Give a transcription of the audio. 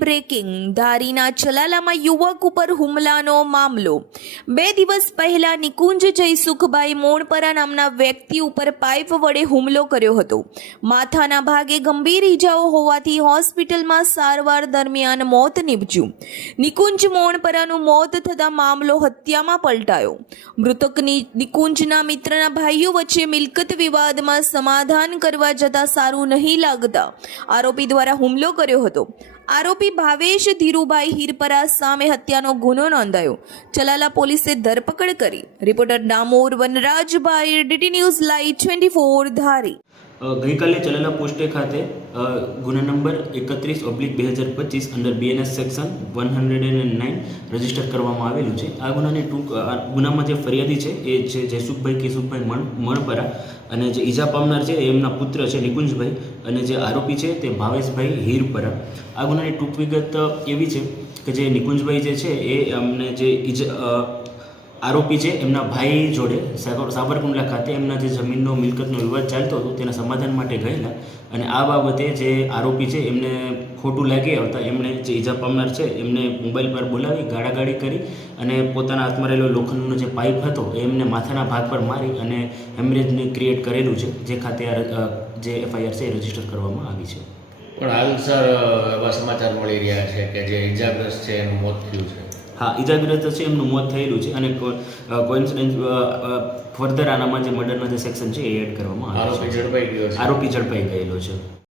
Breaking ધારીના ચલાલામાં યુવક ઉપર હુમલાનો મામલો 2 દિવસ પહેલા નિકુંજ જયસુખભાઈ મોણપરા નામના વ્યક્તિ ઉપર પાઇપ વડે હુમલો કર્યો હતો. માથાના ભાગે ગંભીર ઈજાઓ હોવાથી હોસ્પિટલમાં સારવાર દરમિયાન મોત નીપજ્યું. નિકુંજ મોણપરાનું મોત થતાં મામલો હત્યામાં પલટાયો. મૃતક નિકુંજના મિત્રના ભાઈઓ વચ્ચે મિલકત વિવાદમાં સમાધાન કરવા જતાં સારું નહીં લાગતા આરોપી દ્વારા હુમલો કર્યો હતો. આરોપી ભાવેશ ધીરુભાઈ હિરપરા સામે હત્યાનો ગુનો નોંધાયો. ચલાલા પોલીસે ધરપકડ કરી. Reporter Damor વનરાજભાઈ, DT news live 24 ધારી. ગઈકાલે ચલાલા પોસ્ટે ખાતે ગુના number 31/2025 under BNS section 109 register કરવામાં આવેલું છે. આ ગુનામાં જે ફરિયાદી છે એ છે જયસુખભાઈ કેશુભાઈ મણપરા, અને જે ઈજા પામનાર છે એ એમના પુત્ર છે નિકુંજભાઈ, અને જે આરોપી છે તે ભાવેશભાઈ હિરપરા. આ ગુનાની ટૂંક વિગત એવી છે કે જે નિકુંજભાઈ જે છે એ અમને જે આરોપી છે એમના ભાઈ જોડે સાબરકુંડલા ખાતે એમના જે જમીનનો મિલકતનો વિવાદ ચાલતો હતો તેના સમાધાન માટે ગયેલા, અને આ બાબતે જે આરોપી છે એમને ખોટું લાગી આવતા એમણે જે ઈજા પામનાર છે એમને મોબાઈલ પર બોલાવી ગાળાગાળી કરી અને પોતાના હાથમાં રહેલો લોખંડનો જે પાઇપ હતો એ એમને માથાના ભાગ પર મારી અને હેમરેજને ક્રિએટ કરેલું છે, જે ખાતે જે એફઆઈઆર છે એ રજીસ્ટર કરવામાં આવી છે. પણ હાલ સર એવા સમાચાર મળી રહ્યા છે કે જે ઈજાગ્રસ્ત છે એનું મોત થયું છે. હા, ઈજાગ્રસ્ત છે એમનું મોત થયેલું છે, અને કોઇન્સિડન્સ ફર્ધર આનામાં જે મર્ડરના જે સેક્શન છે એ એડ કરવામાં આવે છે. આરોપી ઝડપાઈ ગયો છે. આરોપી ઝડપાઈ ગયેલો છે.